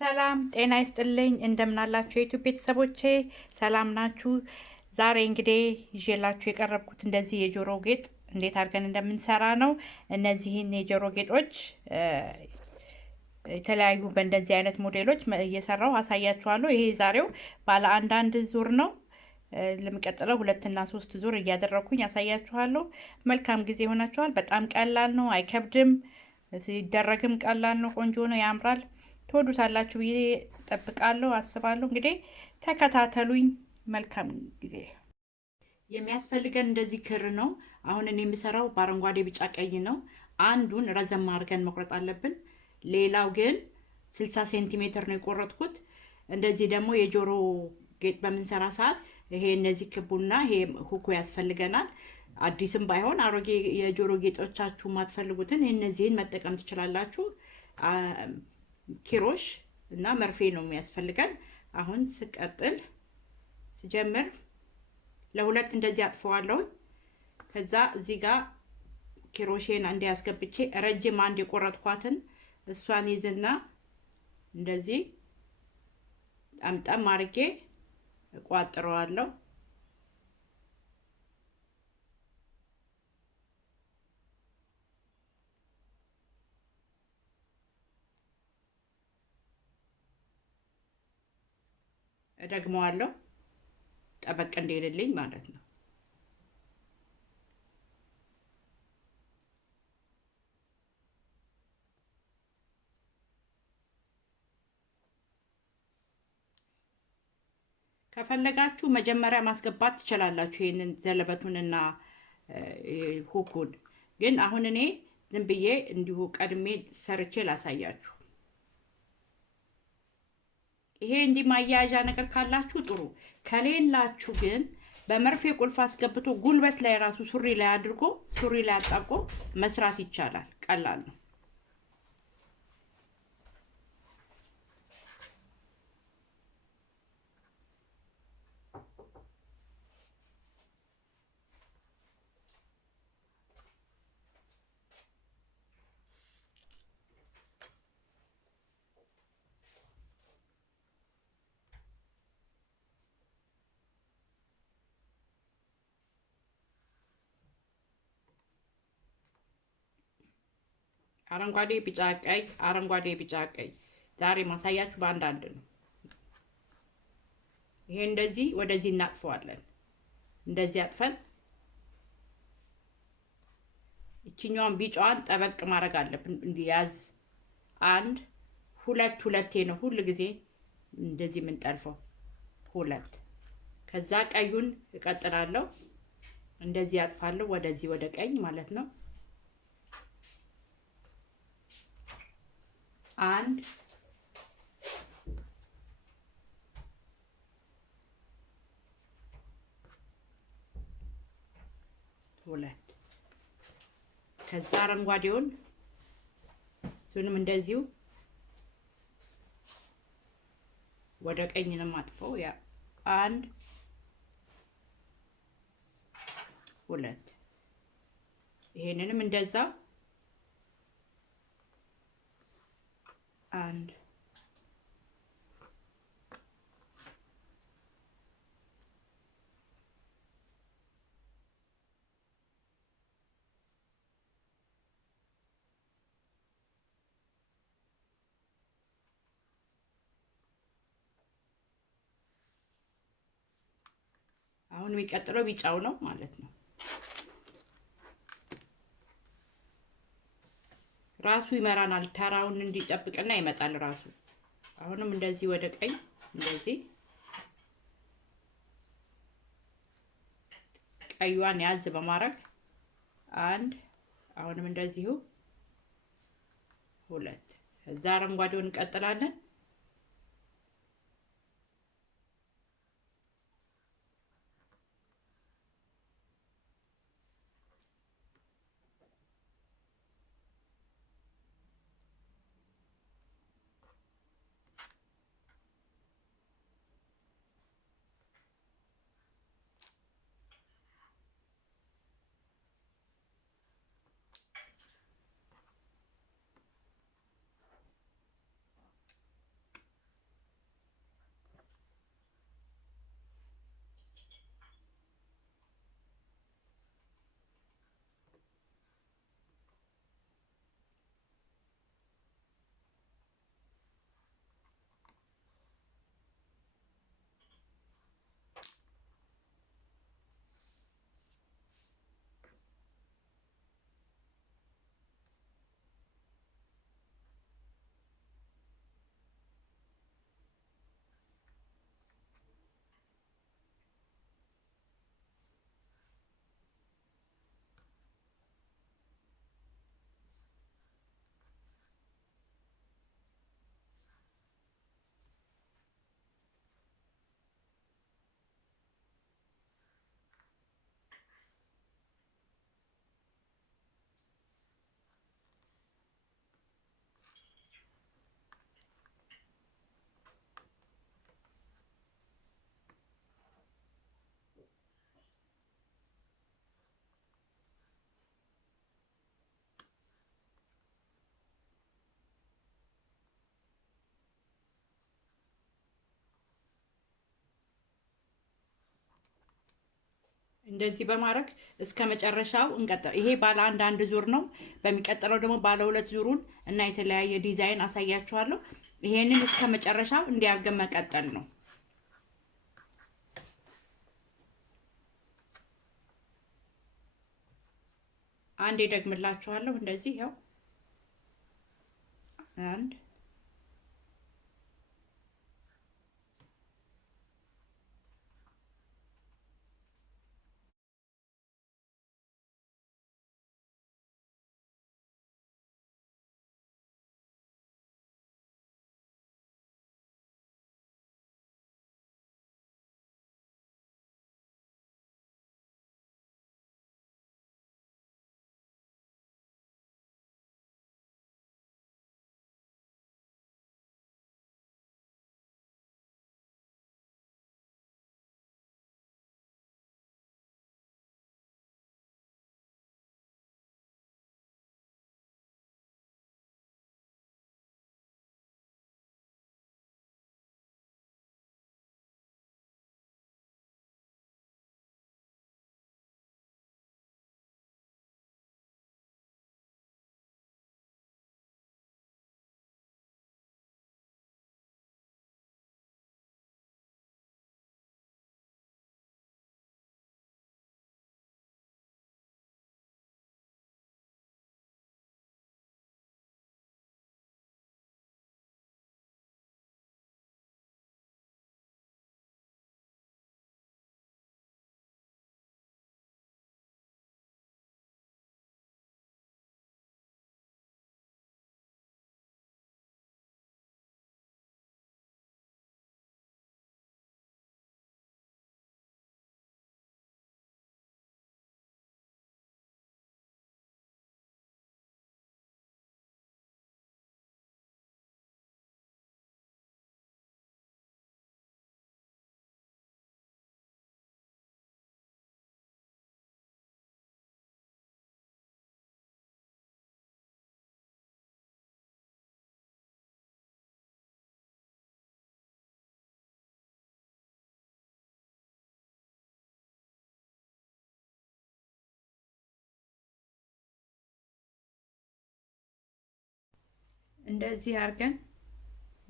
ሰላም ጤና ይስጥልኝ እንደምናላችሁ የዩቲዩብ ቤተሰቦቼ ሰላም ናችሁ? ዛሬ እንግዲህ ይዤላችሁ የቀረብኩት እንደዚህ የጆሮ ጌጥ እንዴት አድርገን እንደምንሰራ ነው። እነዚህን የጆሮ ጌጦች የተለያዩ በእንደዚህ አይነት ሞዴሎች እየሰራሁ አሳያችኋለሁ። ይሄ ዛሬው ባለ አንድ ዙር ነው። ለሚቀጥለው 2 እና 3 ዙር እያደረኩኝ አሳያችኋለሁ። መልካም ጊዜ ሆናችኋል። በጣም ቀላል ነው፣ አይከብድም። ሲደረግም ቀላል ነው፣ ቆንጆ ነው፣ ያምራል። ትወዱታላችሁ ብዬ እጠብቃለሁ፣ አስባለሁ። እንግዲህ ተከታተሉኝ። መልካም ጊዜ። የሚያስፈልገን እንደዚህ ክር ነው። አሁን እኔ የምሰራው በአረንጓዴ ቢጫ ቀይ ነው። አንዱን ረዘም አድርገን መቁረጥ አለብን። ሌላው ግን 60 ሴንቲሜትር ነው የቆረጥኩት። እንደዚህ ደግሞ የጆሮ ጌጥ በምንሰራ ሰዓት ይሄ እነዚህ ክቡና ይሄ ሁኩ ያስፈልገናል። አዲስም ባይሆን አሮጌ የጆሮ ጌጦቻችሁ ማትፈልጉትን እነዚህን መጠቀም ትችላላችሁ። ኪሮሽ እና መርፌ ነው የሚያስፈልገን። አሁን ስጀምር ለሁለት እንደዚህ አጥፈዋለሁ። ከዛ እዚህ ጋር ኪሮሼን አንዴ ያስገብቼ ረጅም አንድ የቆረጥኳትን እሷን ይዝና እንደዚህ ጠምጠም አድርጌ እቋጥረዋለሁ። እደግመዋለሁ ጠበቅ እንዲልልኝ ማለት ነው። ከፈለጋችሁ መጀመሪያ ማስገባት ትችላላችሁ ይሄንን ዘለበቱንና ሁኩን። ግን አሁን እኔ ዝም ብዬ እንዲሁ ቀድሜ ሰርቼ ላሳያችሁ። ይሄ እንዲህ ማያያዣ ነገር ካላችሁ ጥሩ፣ ከሌላችሁ ግን በመርፌ ቁልፍ አስገብቶ ጉልበት ላይ ራሱ ሱሪ ላይ አድርጎ ሱሪ ላይ አጣብቆ መስራት ይቻላል። ቀላል ነው። አረንጓዴ ቢጫ ቀይ፣ አረንጓዴ ቢጫ ቀይ። ዛሬ ማሳያችሁ በአንድ ነው። ይሄ እንደዚህ ወደዚህ እናጥፈዋለን። እንደዚህ አጥፈን እቺኛዋን ቢጫዋን ጠበቅ ማድረግ አለብን። እንዲያዝ አንድ ሁለቴ ነው ሁሉ ጊዜ እንደዚህ የምንጠልፈው ሁለት። ከዛ ቀዩን እቀጥላለሁ። እንደዚህ አጥፋለሁ ወደዚህ ወደ ቀኝ ማለት ነው። አንድ ሁለት። ከዛ አረንጓዴውን እሱንም እንደዚሁ ወደ ቀኝ ነው የማጥፈው። ያ አንድ ሁለት። ይሄንንም እንደዛ አንድ አሁን የሚቀጥለው ቢጫው ነው ማለት ነው። ራሱ ይመራናል። ተራውን እንዲጠብቅና ይመጣል ራሱ። አሁንም እንደዚህ ወደ ቀኝ እንደዚህ ቀዩን ያዝ በማድረግ አንድ፣ አሁንም እንደዚሁ ሁለት። እዛ አረንጓዴውን እንቀጥላለን። እንደዚህ በማድረግ እስከ መጨረሻው እንቀጥል። ይሄ ባለ አንድ ዙር ነው። በሚቀጥለው ደግሞ ባለ 2 ዙሩን እና የተለያየ ዲዛይን አሳያችኋለሁ። ይሄንን እስከ መጨረሻው እንዲያርገን መቀጠል ነው። አንዴ ደግምላችኋለሁ። እንደዚህ ያው አንድ እንደዚህ አርገን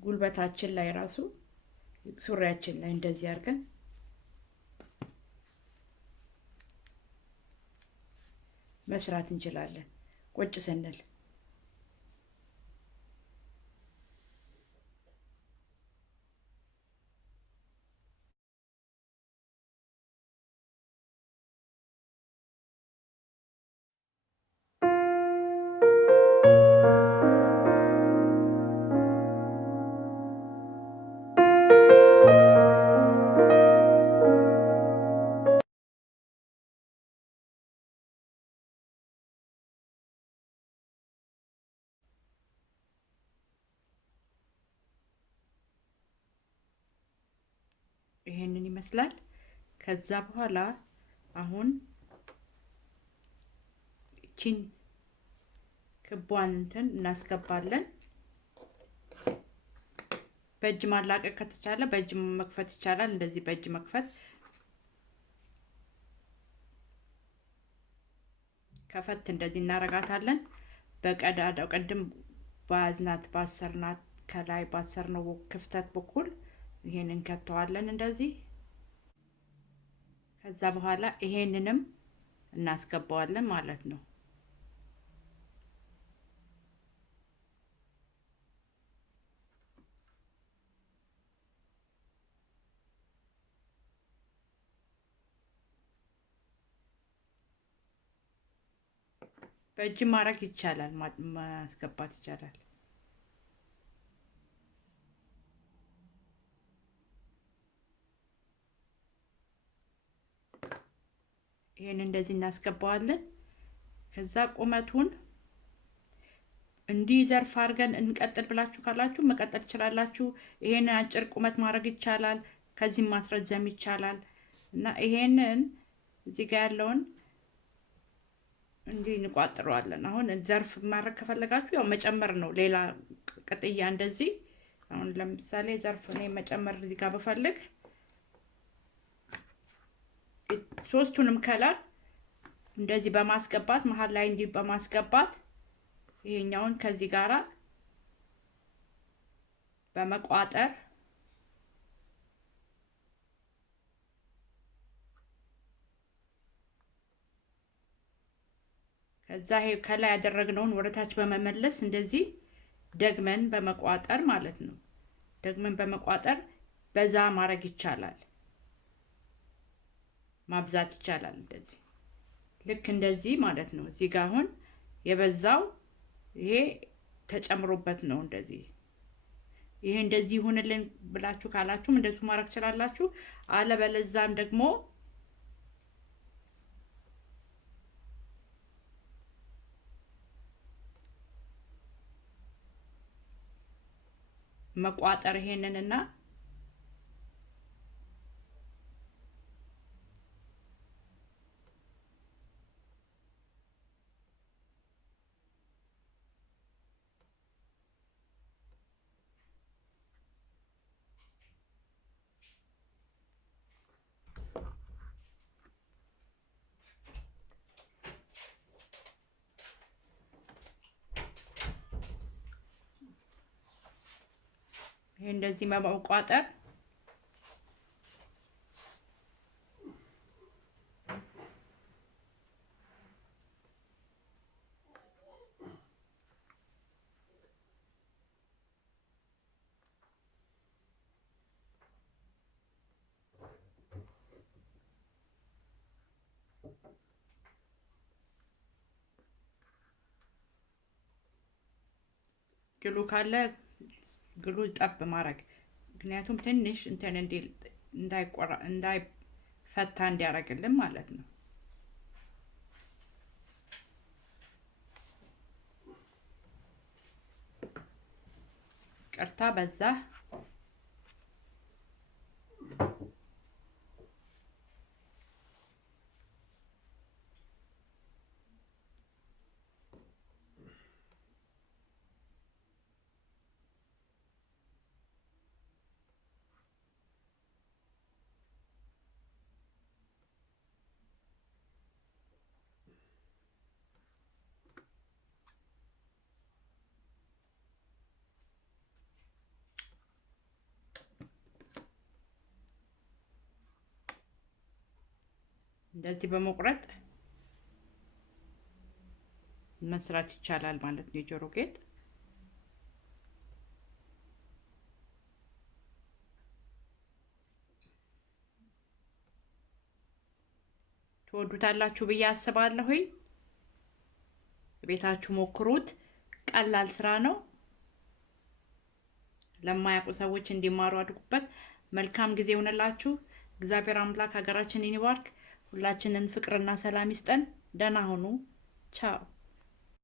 ጉልበታችን ላይ ራሱ ሱሪያችን ላይ እንደዚህ አርገን መስራት እንችላለን ቁጭ ስንል። ይሄንን ይመስላል። ከዛ በኋላ አሁን እቺን ክቧን እንትን እናስገባለን። በእጅ ማላቀቅ ከተቻለ በእጅ መክፈት ይቻላል። እንደዚህ በእጅ መክፈት ከፈት እንደዚህ እናረጋታለን። በቀዳዳው ቀድም ባዝናት ባሰርናት ከላይ ባሰርነው ክፍተት በኩል ይሄንን ከተዋለን እንደዚህ። ከዛ በኋላ ይሄንንም እናስገባዋለን ማለት ነው። በእጅ ማድረግ ይቻላል፣ ማስገባት ይቻላል። ይሄን እንደዚህ እናስገባዋለን። ከዛ ቁመቱን እንዲህ ዘርፍ አድርገን እንቀጥል ብላችሁ ካላችሁ መቀጠል ትችላላችሁ። ይሄን አጭር ቁመት ማድረግ ይቻላል፣ ከዚህም ማስረዘም ይቻላል። እና ይሄንን እዚህ ጋር ያለውን እንዲህ እንቋጥረዋለን። አሁን ዘርፍ ማድረግ ከፈለጋችሁ ያው መጨመር ነው፣ ሌላ ቅጥያ እንደዚህ። አሁን ለምሳሌ ዘርፍ ነው መጨመር እዚህ ጋር በፈልግ ሶስቱንም ከለር እንደዚህ በማስገባት መሃል ላይ እንዲህ በማስገባት ይሄኛውን ከዚህ ጋራ በመቋጠር ከዛ ይሄ ከላይ ያደረግነውን ወደታች በመመለስ እንደዚህ ደግመን በመቋጠር ማለት ነው። ደግመን በመቋጠር በዛ ማድረግ ይቻላል፣ ማብዛት ይቻላል። እንደዚህ ልክ እንደዚህ ማለት ነው። እዚህ ጋር አሁን የበዛው ይሄ ተጨምሮበት ነው። እንደዚህ ይሄ እንደዚህ ይሁንልን ብላችሁ ካላችሁም እንደሱ ማድረግ ትችላላችሁ። አለበለዛም ደግሞ መቋጠር ይሄንንና ይሄ እንደዚህ መቋጠር ግሉ ካለ ግሉ ጠብ ማድረግ ምክንያቱም ትንሽ እንትን እንዳይፈታ እንዲያደርግልን ማለት ነው። ቅርታ በዛ እንደዚህ በመቁረጥ መስራት ይቻላል ማለት ነው። የጆሮ ጌጥ ትወዱታላችሁ ብዬ አስባለሁ። ቤታችሁ ሞክሩት። ቀላል ስራ ነው። ለማያውቁ ሰዎች እንዲማሩ አድርጉበት። መልካም ጊዜ ይሁንላችሁ። እግዚአብሔር አምላክ ሀገራችንን ይባርክ። ሁላችንም ፍቅርና ሰላም ይስጠን። ደህና ሁኑ። ቻው